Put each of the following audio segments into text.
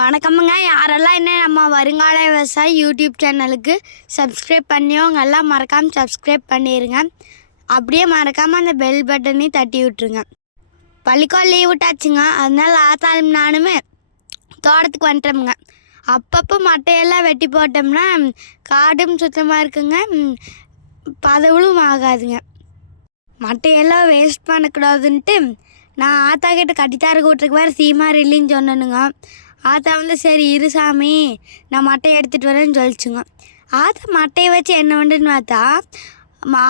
வணக்கமுங்க. யாரெல்லாம் என்ன நம்ம வருங்கால விவசாயி யூடியூப் சேனலுக்கு சப்ஸ்கிரைப் பண்ணியோங்க எல்லாம் மறக்காமல் சப்ஸ்கிரைப் பண்ணிடுங்க. அப்படியே மறக்காமல் அந்த பெல் பட்டனையும் தட்டி விட்டுருங்க. பள்ளிக்கூடம் லீவ் விட்டாச்சுங்க, அதனால ஆத்தாலும் நானுமே தோட்டத்துக்கு வந்துட்டோமுங்க. அப்பப்போ மட்டையெல்லாம் வெட்டி போட்டோம்னா காடும் சுத்தமாக இருக்குங்க, பதவலும் ஆகாதுங்க. மட்டையெல்லாம் வேஸ்ட் பண்ணக்கூடாதுன்ட்டு நான் ஆத்தா கிட்ட கட்டித்தார கூட்டுறதுக்கு வேறு சீமார் இல்லைன்னு சொன்னேனுங்க. ஆத்தா வந்து சரி இரு சாமி நான் மட்டையை எடுத்துகிட்டு வரேன்னு சொல்லிச்சுங்க. ஆத்தா மட்டையை வச்சு என்ன பண்ணுன்னு பார்த்தா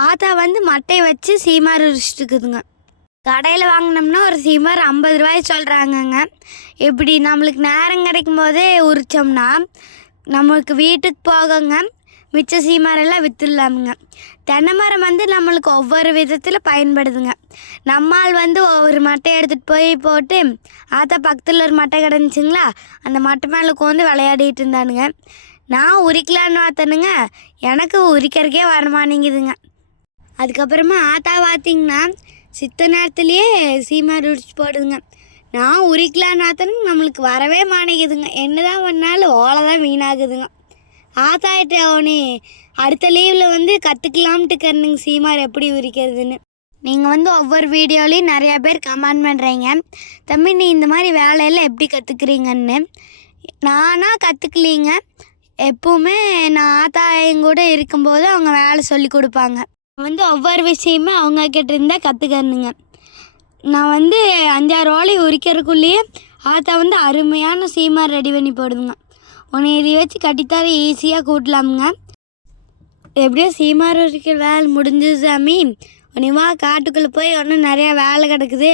ஆத்தா வந்து மட்டையை வச்சு சீமார் உரிச்சிட்டுக்குதுங்க. கடையில் வாங்கினோம்னா ஒரு சீமார் 50 ரூபாய் சொல்கிறாங்கங்க. இப்படி நம்மளுக்கு நேரம் கிடைக்கும் போதே உரித்தோம்னா நம்மளுக்கு வீட்டுக்கு போகங்க மிச்ச சீமாரெல்லாம் விற்றுலாமுங்க. தென்னை மரம் வந்து நம்மளுக்கு ஒவ்வொரு விதத்தில் பயன்படுதுங்க. நம்மால் வந்து ஒரு மட்டை எடுத்துகிட்டு போய் போட்டு ஆத்தா பக்கத்தில் ஒரு மட்டை கிடந்துச்சுங்களா, அந்த மட்டை மேலே உட்காந்து விளையாடிட்டு இருந்தானுங்க. நான் உரிக்கலான்னு பார்த்தனுங்க, எனக்கு உரிக்கிறதுக்கே வரமாட்டேங்குதுங்க. அதுக்கப்புறமா ஆத்தா பார்த்திங்கன்னா சித்த நேரத்துலேயே சீமார் உரிச்சு போடுதுங்க. நான் உரிக்கலான்னு பார்த்தனுங்க, நம்மளுக்கு வரவே மாட்டேங்குதுங்க. என்ன தான் பண்ணாலும் ஓலை தான் வீணாகுதுங்க. ஆத்தாயிட்ட அவனே அடுத்த லீவில் வந்து கற்றுக்கலாம்ட்டு கருணுங்க சீமார் எப்படி உரிக்கிறதுன்னு. நீங்கள் வந்து ஒவ்வொரு வீடியோலையும் நிறையா பேர் கமெண்ட் பண்ணுறீங்க, தம்பி நீ இந்த மாதிரி வேலையெல்லாம் எப்படி கற்றுக்குறீங்கன்னு. நானாக கற்றுக்கலிங்க, எப்போவுமே நான் ஆத்தாயங்கூட இருக்கும்போது அவங்க வேலை சொல்லி கொடுப்பாங்க. வந்து ஒவ்வொரு விஷயமே அவங்கக்கிட்ட இருந்தால் கற்றுக்கணுங்க. நான் வந்து 5-6 ஓலை உரிக்கிறதுக்குள்ளேயே ஆத்தா வந்து அருமையான சீமார் ரெடி பண்ணி போடுதுங்க. உன்னை இதை வச்சு கட்டித்தார ஈஸியாக கூட்டலாமுங்க. எப்படியோ சீமார் உரிக்கிற வேலை முடிஞ்சது சாமி, உன்னைவா காட்டுக்குள்ளே போய் ஒன்றும் நிறையா வேலை கிடக்குது,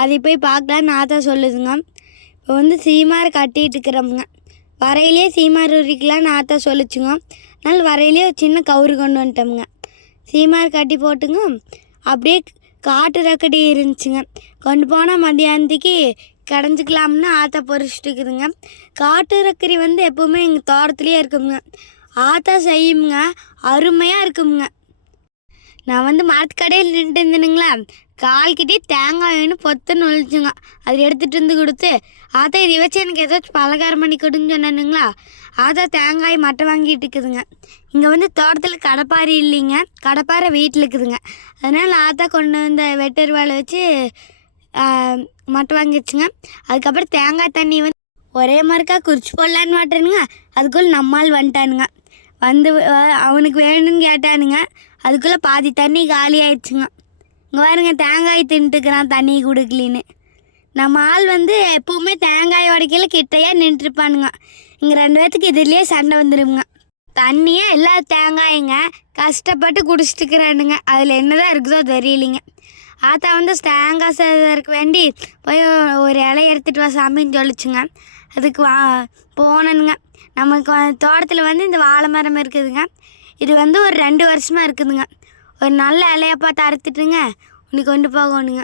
அதை போய் பார்க்கலான்னு ஆத்தா சொல்லுதுங்க. இப்போ வந்து சீமார் கட்டிகிட்டு இருக்கிறோமுங்க. வரையிலே சீமார் உரிக்கலான்னு ஆத்தா சொல்லிச்சுங்க. அதனால் வரையிலே ஒரு சின்ன கவுரு கொண்டு வந்துட்டோமுங்க. சீமார் கட்டி போட்டுங்க. அப்படியே காட்டு ரக்கடி இருந்துச்சுங்க, கொண்டு போனால் மத்தியானத்துக்கு கடைஞ்சிக்கலாம்னு ஆத்தா பொறிச்சிட்டுக்குதுங்க. காட்டு ரக்கரி வந்து எப்போவுமே எங்கள் தோட்டத்துலேயே இருக்குங்க. ஆத்தா செய்யுங்க, அருமையாக இருக்குங்க. நான் வந்து மரத்துக்கடையில் நின்றுட்டு இருந்தேனுங்களா, கால்கிட்டே தேங்காய் வேணும் பொத்துன்னு ஒழிச்சுங்க. அது எடுத்துகிட்டு வந்து கொடுத்து ஆத்தா இதை வச்சு எனக்கு ஏதாச்சும் பலகாரம் பண்ணி கொடுன்னு சொன்னானுங்களா, ஆத்தா தேங்காய் மட்டை வாங்கிட்டு இருக்குதுங்க. இங்கே வந்து தோட்டத்தில் கடப்பாரி இல்லைங்க, கடப்பாரை வீட்டில் இருக்குதுங்க. அதனால் ஆத்தா கொண்டு வந்த வெட்டர் வேலை வச்சு மட்டை வாங்கிடுச்சுங்க. அதுக்கப்புறம் தேங்காய் தண்ணி வந்து ஒரே மாதிரிக்கா குறிச்சு போடலான்னு மாட்டேனுங்க. அதுக்குள்ளே நம்மால் வந்துட்டானுங்க. வந்து அவனுக்கு வேணும்னு கேட்டானுங்க. அதுக்குள்ளே பாதி தண்ணி காலி ஆயிடுச்சுங்க. இங்கே பாருங்க தேங்காய் தின்ட்டுக்கிறான் தண்ணி கொடுக்கலின்னு. நம்ம ஆள் வந்து எப்போவுமே தேங்காய் உடைக்கல கிட்டையாக நின்றுருப்பானுங்க. இங்கே 2 பேர்த்துக்கு இதுலேயே சண்டை வந்துடுங்க. தண்ணியே எல்லா தேங்காய்ங்க கஷ்டப்பட்டு குடிச்சிட்டுக்கிறானுங்க. அதில் என்ன தான் இருக்குதோ தெரியலிங்க. ஆத்தா வந்து தேங்காய் செய்வதற்கு வேண்டி போய் ஒரு இலையை எடுத்துகிட்டு வா சாமின்னு சொல்லிச்சுங்க. அதுக்கு போனனுங்க. நமக்கு தோட்டத்தில் வந்து இந்த வாழை மரம் இருக்குதுங்க. இது வந்து ஒரு 2 வருஷமாக இருக்குதுங்க. ஒரு நல்ல இலையை பார்த்து அறுத்துட்டுங்க உனக்கு கொண்டு போகணுங்க.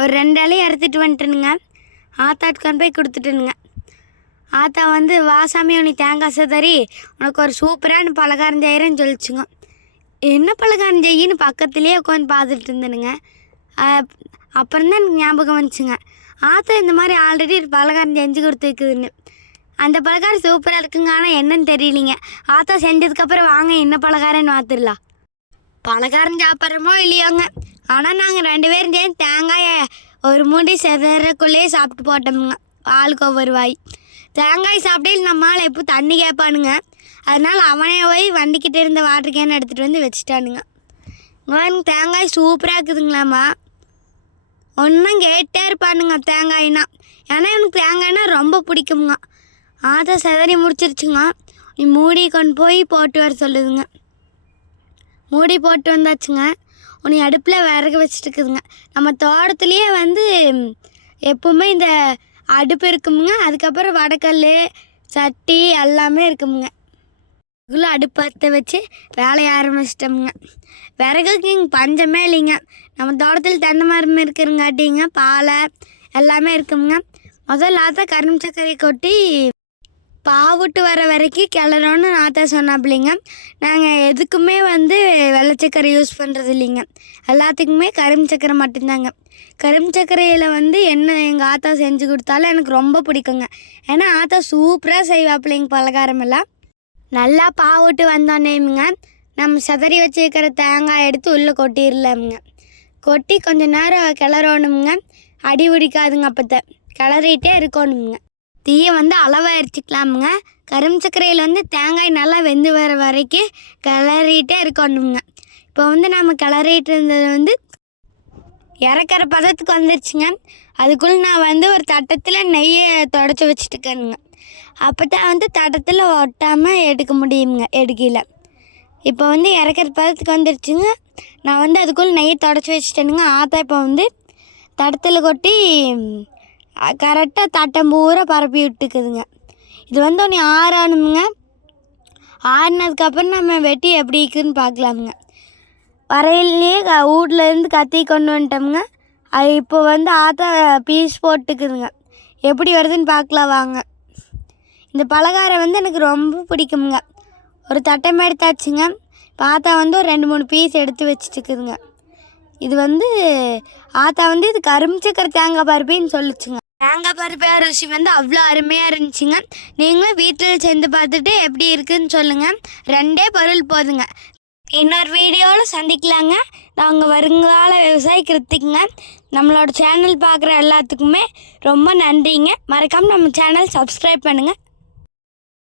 ஒரு 2 இலையை அறுத்துட்டு வந்துட்டுனுங்க. ஆத்தாட்டு கொண்டு போய் கொடுத்துட்டுனுங்க. ஆத்தா வந்து வாசாமி உனக்கு தேங்காய் சதறி உனக்கு ஒரு சூப்பரான பலகாரம் செய்கிறேன்னு சொல்லிச்சுங்க. என்ன பலகாரம் செய்யின்னு பக்கத்துலேயே உட்காந்து பார்த்துட்டு இருந்தேனுங்க. அப்புறம் தான் எனக்கு ஞாபகம் வந்துச்சுங்க, ஆத்தா இந்த மாதிரி ஆல்ரெடி ஒரு பலகாரம் செஞ்சு கொடுத்துருக்குதுன்னு. அந்த பலகாரம் சூப்பராக இருக்குங்க, ஆனால் என்னன்னு தெரியலிங்க. ஆத்தா செஞ்சதுக்கப்புறம் வாங்க என்ன பலகாரம்னு பார்த்துடலாம். பலகாரம் சாப்பிட்றமோ இல்லையோங்க, ஆனால் நாங்கள் 2 பேரும் சேர்ந்து தேங்காயை ஒரு மூடி செதறக்குள்ளேயே சாப்பிட்டு போட்டோமுங்க. ஆளுக்கு ஒவ்வொரு வாய் தேங்காய் சாப்பிட்டே நம்மளால் எப்போ தண்ணி கேட்பானுங்க. அதனால் அவனே போய் வண்டிக்கிட்ட இருந்த வாட்டர் கேன் எடுத்துகிட்டு வந்து வச்சுட்டானுங்க. எனக்கு தேங்காய் சூப்பராக இருக்குதுங்களாம்மா, ஒன்றும் கேட்டே இருப்பானுங்க தேங்காய்னா. ஏன்னா எனக்கு தேங்காய்னா ரொம்ப பிடிக்குங்க. ஆத்தா செதறி முடிச்சிருச்சுங்க. நீ மூடி கொண்டு போய் போட்டு வர சொல்லுதுங்க. மூடி போட்டு வந்தாச்சுங்க. உன்னை அடுப்பில் விறகு வச்சுட்டுக்குதுங்க. நம்ம தோட்டத்துலேயே வந்து எப்போவுமே இந்த அடுப்பு இருக்குமுங்க. அதுக்கப்புறம் வடக்கல் சட்டி எல்லாமே இருக்குமுங்க. இதுக்குள்ளே அடுப்பத்தை வச்சு வேலையை ஆரம்பிச்சிட்டோமுங்க. விறகுக்கு இங்கே பஞ்சமே இல்லைங்க. நம்ம தோட்டத்தில் தென்னை மரம் இருக்கிறங்காட்டிங்க பாலை எல்லாமே இருக்குமுங்க. முதல்ல ஆத்தா கரும்பு சர்க்கரை கொட்டி பாவுட்டு வர வரைக்கும் கிளறோன்னு ஆத்தா சொன்னாப்பிள்ளைங்க. நாங்கள் எதுக்குமே வந்து வெள்ளை சக்கரை யூஸ் பண்ணுறது இல்லைங்க, எல்லாத்துக்குமே கரும்பு சக்கரை மட்டும்தாங்க. கரும்பு சர்க்கரையில் வந்து என்ன எங்கள் ஆத்தா செஞ்சு கொடுத்தாலும் எனக்கு ரொம்ப பிடிக்குங்க. ஏன்னா ஆத்தா சூப்பராக செய்வாப்பிள்ளைங்க பலகாரமெல்லாம். நல்லா பாவுட்டு வந்தோன்னேங்க நம்ம சிதறி வச்சுருக்கிற தேங்காய் எடுத்து உள்ளே கொட்டிடலாமுங்க. கொட்டி கொஞ்சம் நேரம் கிளறணுங்க. அடி பிடிக்காதுங்க. அப்போத்த கிளறிட்டே இருக்கணுங்க. தீயை வந்து அளவாக எரிச்சிக்கலாமுங்க. கரும்பு சர்க்கரையில் வந்து தேங்காய் நல்லா வெந்து வர வரைக்கும் கிளறிட்டே இருக்கணுங்க. இப்போ வந்து நம்ம கிளறிட்டு இருந்தது வந்து இறக்குற பதத்துக்கு வந்துருச்சுங்க. அதுக்குள்ளே நான் வந்து ஒரு தட்டத்தில் நெய்யை தொடச்சி வச்சுட்டுக்கணுங்க. அப்போ தான் வந்து தட்டத்தில் ஒட்டாமல் எடுக்க முடியுங்க. எடுக்கல. இப்போ வந்து இறக்குற பதத்துக்கு வந்துருச்சுங்க. நான் வந்து அதுக்குள்ளே நெய்யை தொடச்சி வச்சுட்டேனுங்க. ஆத்தா இப்போ வந்து தட்டத்தில் கொட்டி கரெக்டாக தட்டம் பூரா பரப்பி விட்டுக்குதுங்க. இது வந்து ஒன்று ஆறணுங்க. ஆறினதுக்கப்புறம் நம்ம வெட்டி எப்படி இருக்குதுன்னு பார்க்கலாமுங்க. வரையிலேயே வீட்லேருந்து கத்தி கொண்டு வந்துட்டோமுங்க. அது இப்போ வந்து ஆத்தா பீஸ் போட்டுக்குதுங்க. எப்படி வருதுன்னு பார்க்கலாம் வாங்க. இந்த பலகாரம் வந்து எனக்கு ரொம்ப பிடிக்குங்க. ஒரு தட்டம் எடுத்தாச்சுங்க. இப்போ ஆத்தா வந்து ஒரு 2-3 பீஸ் எடுத்து வச்சுட்டுக்குதுங்க. இது வந்து ஆத்தா வந்து இது கரும்பு சர்க்கரை தேங்காய் பருப்பின்னு சொல்லிச்சுங்க. தேங்காய் பருப்பு ருசி வந்து அவ்வளோ அருமையாக இருந்துச்சுங்க. நீங்களும் வீட்டில் செஞ்சு பார்த்துட்டு எப்படி இருக்குதுன்னு சொல்லுங்கள். 2 பொருள் போதுங்க. இன்னொரு வீடியோவில் சந்திக்கலாங்க. நாங்கள் வருங்கால விவசாயி கிருத்திக்குங்க. நம்மளோட சேனல் பார்க்குற எல்லாத்துக்குமே ரொம்ப நன்றிங்க. மறக்காமல் நம்ம சேனல் சப்ஸ்கிரைப் பண்ணுங்கள்.